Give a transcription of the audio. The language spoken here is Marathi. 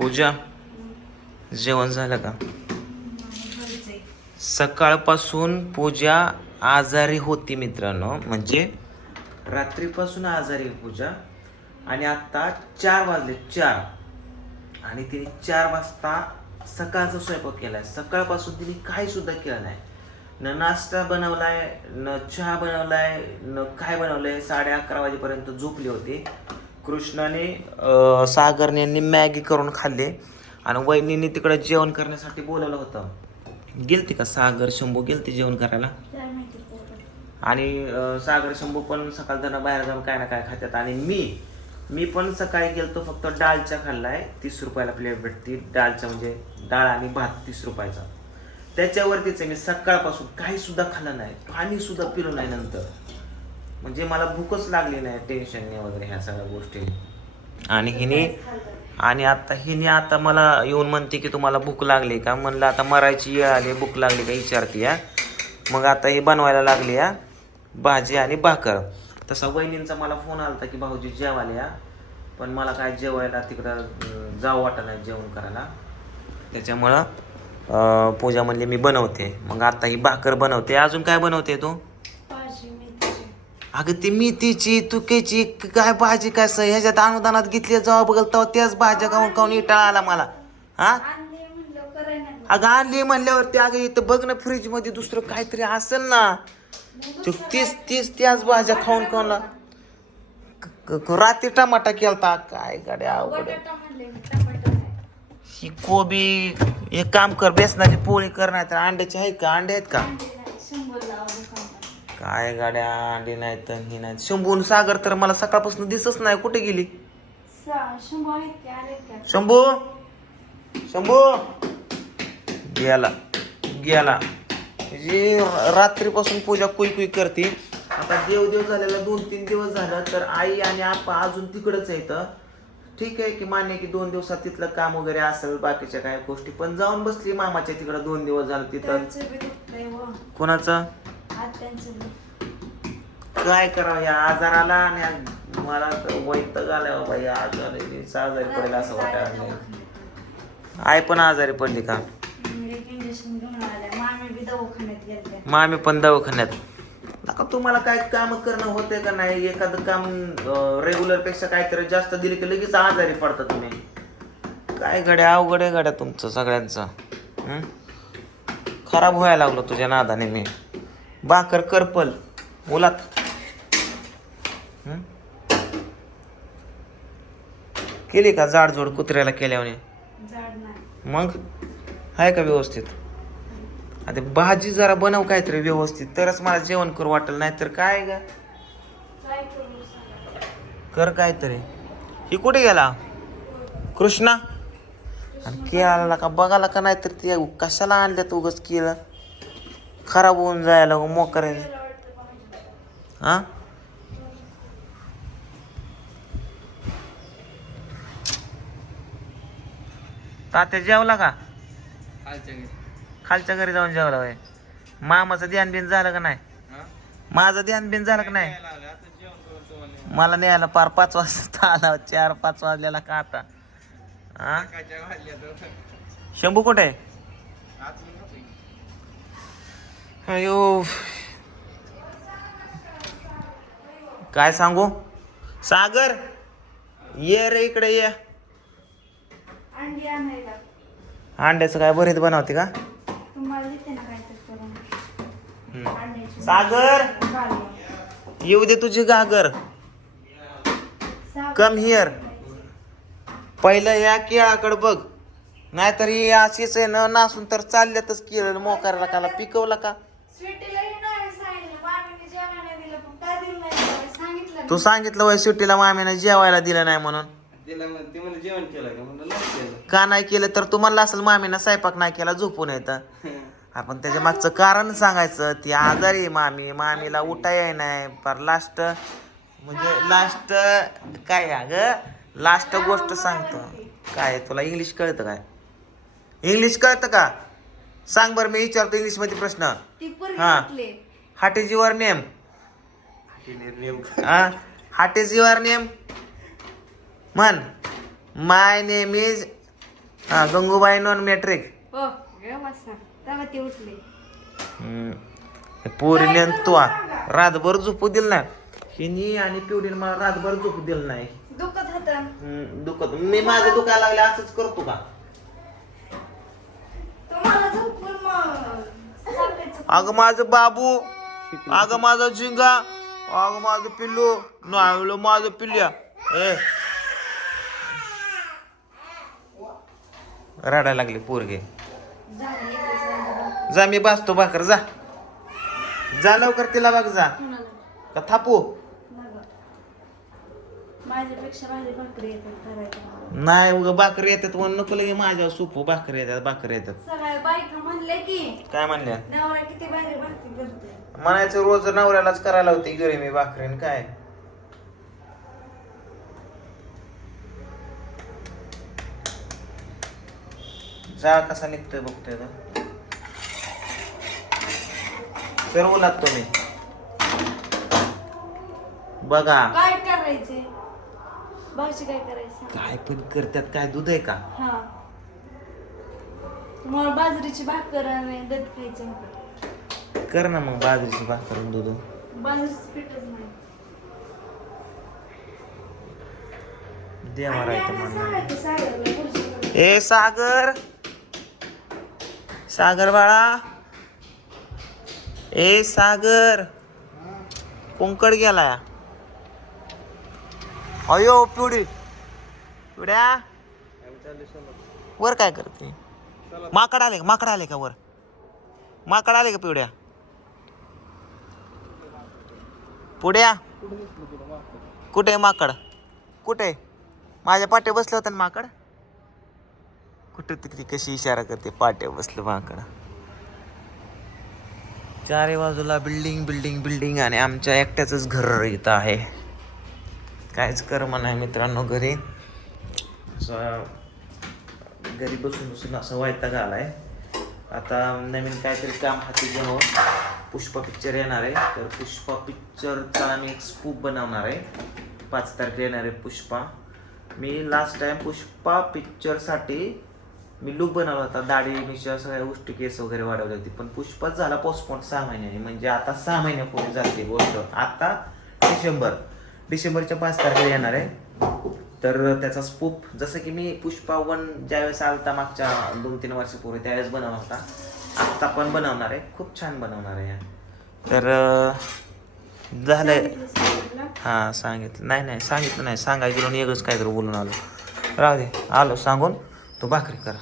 पूजा जेवण झालं का? सकाळपासून पूजा आजारी होती मित्रांनो म्हणजे रात्रीपासून आजारी पूजा. आणि आता चार वाजले चार. आणि तिने चार वाजता सकाळचा स्वयंपाक केलाय. सकाळपासून तिने काही सुद्धा केलं नाही. न नाश्ता बनवलाय न चहा बनवलाय न काय बनवलंय साडे अकरा वाजेपर्यंत झोपली होती. कृष्णाने सागरने यांनी मॅगी करून खाल्ले. आणि वहिनीने तिकडे जेवण करण्यासाठी बोलावलं होतं. गेलती का सागर शंभू? गेलती जेवण करायला? आणि सागर शंभू पण सकाळ त्यांना बाहेर जाऊन काय ना काय खात्यात. आणि मी मी पण सकाळी गेलतो फक्त डाळच्या खाल्लाय तीस रुपयाला प्लेट भेटती. डाळच्या म्हणजे डाळ आणि भात तीस रुपयाचा. त्याच्यावरतीच मी सकाळपासून काही सुद्धा खाल्लं नाही. पाणी सुद्धा पिलं नाही नंतर. म्हणजे मला भूकच लागली नाही टेन्शनने वगैरे ह्या सगळ्या गोष्टी. आणि हिने आणि आता हिने आता मला येऊन म्हणते की तुम्हाला भूक लागली का? म्हणलं आता मरायची वेळ आली भूक लागली का विचारते या. मग आता ही बनवायला लागली या भाजी आणि भाकर. तसा वहिनींचा मला फोन आला की भाऊजी जेवायला या. पण मला काय जेवायला तिकडं जावं वाटत नाही जेवण करायला. त्याच्यामुळं पूजा म्हणली मी बनवते. मग आता ही भाकर बनवते. अजून काय बनवते तू? अगं ती मेथीची तुकेची काय भाजी काय स- ह्याच्यात अनुदानात घेतली जेव्हा बघल तेव्हा त्याच भाज्या खाऊन खाऊन इटाळा आला मला. हा? अगं आणली म्हणल्यावरती अगं इथं बघ ना फ्रीजमध्ये दुसरं काहीतरी असेल ना. तो तीस तीस त्याच भाज्या खाऊन खाऊन रात्री टमाटा केलता. काय गाड्या अवघड आहे. ही कोबी एक काम कर बेसनाची पोळी कर नाही तर अंड्याची आहे का? अंडे आहेत का? काय गाड्या अंडी नाही तर ही नाही शंभून सागर तर मला सकाळपासून दिसच नाही. कुठे गेली? शंभू शंभू? गेला. गेला. जी रात्रीपासून पूजा कुई कुई करते. आता देव देव झालेला दोन तीन दिवस झालं तर आई आणि आप्पा अजून तिकडच आहेत. ठीक आहे की मान्य की दोन दिवसात तिथलं काम वगैरे असेल बाकीच्या काय गोष्टी. पण जाऊन बसली मामाच्या तिकडं दोन दिवस झालं तिथं. कोणाचं? काय करावं? या आजाराला आणि मला तर वैताग आलाय बाबा या आजारी आजारी पडेल असं वाटायला लागलंय. आई पण आजारी पडली का? मामी पण दवाखान्यात. नका तुम्हाला काय काम करणं होते का नाही? एखादं काम रेग्युलरपेक्षा काहीतरी जास्त दिले की लगेच आजारी पडता तुम्ही. काय गड्या अवघड आहे गड्या तुमचं सगळ्यांचं. हं? खराब व्हायला लागलो तुझ्या नादाने मी. भाकर करपल मुलात? केली का जाडजोड कुत्र्याला केल्याने मग? आहे का व्यवस्थित? आता भाजी जरा बनव काहीतरी व्यवस्थित तरच मला जेवण करू वाटेल नाही तर काय ग? कर काहीतरी. ही कुठे गेला? कृष्णा? आणि केळाला का बघायला का नाही तर ते कशाला आणल्यात उगच केळं? खराब होऊन जायला मोकर हा? तात्या जेवला का? खालच्या घरी. जाऊन जेवला होय. मामाचं ध्यान बिन झालं का नाही? माझं ध्यान बिन झालं का नाही? मला न्यायला पार पाच वाजता आला चार पाच वाजल्याला का आता? हा? शंभू कुठे आहे? अयो काय सांगू? सागर ये रे इकडे ये. अंड्याचं काय भरीत बनवते का? सागर. येऊ दे तुझी गागर कम हिअर पहिलं या केळाकडे बघ. नाहीतर ही अशीच आहे ना नासून तर चालल्यातच केळ मोकारला काला पिकवला का? स्वीटीलाही नाही सांगितलं. मामीने जेवण नाही दिलं. पण काय दिलं नाही? दिलं? सांगितलं तू सांगितलं वय सुट्टीला मामीने जेवायला दिलं नाही म्हणून. तिला म्हण- ती म्हणजे जेवण केलं का? म्हणलं नाही केलं. का नाही केलं? तर तुम्हाला असेल मामीनं स्वयंपाक नाही केला झोपून येतं. आपण त्याच्या मागचं कारण सांगायचं ती आजारी आहे मामी. मामीला उठाय नाही. पर लास्ट म्हणजे लास्ट काय ग लास्ट गोष्ट सांगतो. काय तुला इंग्लिश कळतं काय? इंग्लिश कळतं का? सांग बरं मी विचारतो इंग्लिशमध्ये प्रश्न. ती पोरगी हा. उठली. What is your name name what is your name म्हण. माय नेम इज हा गंगूबाई नॉन मॅट्रिक. हो ग बसा तेव्हा ते उठले. पोरीने तू रातभर झोपू दिल ना हिनी आणि पिवडीने मला रातभर झोपू दिलं नाही. दुखत होत. हम्म, दुखत. मी माझं दुखायला लागले असंच करतो का तुम्हाला झोपून मग सापायचं. अगं माझं बाबू अगं माझा झिंगा अगं माझं पिल्लू नाही माझं पिल्ल्या. ए. रडायला लागली पोरगे. जा मी बसतो भाकर जा. जा लवकर तिला बघ जा? का थापू? नाही उगा भाकर येतात वन नको लगे माझ्यावर सुपू भाकर येतात भाकर येतात. बायका म्हणले की काय म्हणल्या? नवरा किती भारी भाकरी करते म्हणायचं रोज नवऱ्यालाच करायला होती मी भाकरीन काय? जा कसा निघतोय बघतोय का सर्व लागतो मी बघा. काय करायचे भाजी काय करायचं? काय पण करतात काय दूध आहे का? हा. तुम्हाला बाजरीची भाकर आणि दूध खायचं होतं. कर ना मग बाजरीची भाकर दूध. बाजरीचं पीठच नाही. दे आणि मला आता म्हणून सांगायचं सागरला पुढच्या ए सागर! सागर बाळा! ए सागर! कोंकड गेलाय. अयो पिवडी. पिवड्या. वर काय करते? माकड आले का माकड आले का वर? माकड आले का पिवड्या? पुढ्या कुठे आहे माकड? कुठे? माझ्या पाठी बसलं होतं ना माकड? कुठे तिकडे कशी इशारा करते? पाट्या बसलं माकड. चारी बाजूला बिल्डिंग बिल्डिंग बिल्डिंग आणि आमच्या एकट्याच घर इथं आहे. काहीच कर नाही मित्रांनो घरी. असं घरी बसून बसून असं आला आहे आता नवीन काहीतरी काम हाती घेऊन पुष्पा पिक्चर येणार आहे. तर पुष्पा पिक्चरचा आम्ही एक स्पूप बनवणार आहे. पाच तारखेला येणार आहे पुष्पा. मी लास्ट टाइम पुष्पा पिक्चरसाठी मी लुक बनवला होता. दाढी मिशा सगळ्या गोष्टी केस वगैरे वाढवली होती पण पुष्पाच झाला पोस्टपोन सहा महिन्याने. म्हणजे आता सहा महिन्यापूर्वी झाली गोष्ट. आता डिसेंबर. डिसेंबरच्या पाच तारखेला येणार आहे. तर त्याचा स्पूप जसं की मी पुष्पावन ज्यावेळेस ज्यावेळेस आलता मागच्या दोन तीन वर्षापूर्वी त्यावेळेस बनवला होता. आत्ता पण बनवणार आहे. खूप छान बनवणार आहे तर झालं हां सांगितलं. नाही नाही सांगितलं नाही. सांगायचं गेलो आणि एकच काहीतरी बोलून आलो. राहू दे. आलो सांगून तू भाकरी करा.